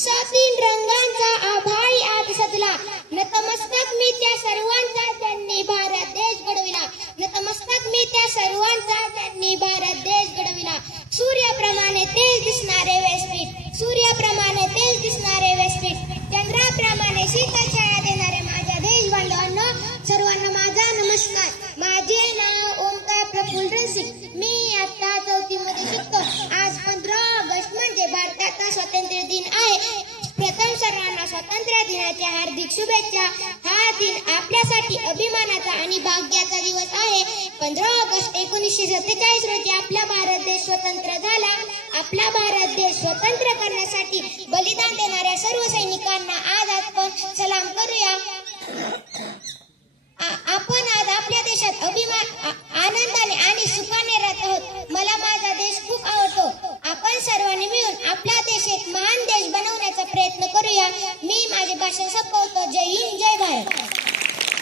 हसातील रंगांचा आभाळी आज सजला, नतमस्तक मी त्या सर्वांचा ज्यांनी भारत देश घडविला, नतमस्तक मी त्या सर्वांचा ज्यांनी भारत देश घडविला. सूर्याप्रमाणे तेज दिसणारे व्यासपीठ, सूर्याप्रमाणे तेज दिसणारे व्यासपीठ, चंद्राप्रमाणे शीतल छाया देणारे माझ्या देश बांधवांनो, सर्वांना माझा नमस्कार. माझे नाव ओमकार प्रफुल्ल रणसिंग. मी आता 4थी मध्ये शिकतो. आज 15 ऑगस्ट म्हणजे भारताचा स्वातंत्र्य दिन आहे. प्रथम सर्वांना स्वातंत्र्य दिनाच्या हार्दिक शुभेच्छा. हा दिन आपल्यासाठी अभिमानाचा आणि भाग्याचा दिवस आहे. 15 ऑगस्ट 1947 रोजी आपला भारत देश स्वतंत्र झाला. आपला भारत देश स्वतंत्र करण्यासाठी बलिदान देणाऱ्या सर्व सैनिकांना आज आपण सलाम करूया. आपण आज आपल्या देशात आनंदाने आणि सुखाने राहत आहोत. मला माझा देश खूप आवडतो. आपण सर्वांनी मिळून आपला देश एक महान देश बनवण्याचा प्रयत्न करूया. मी माझे भाषण संपवतो. जय हिंद, जय भारत.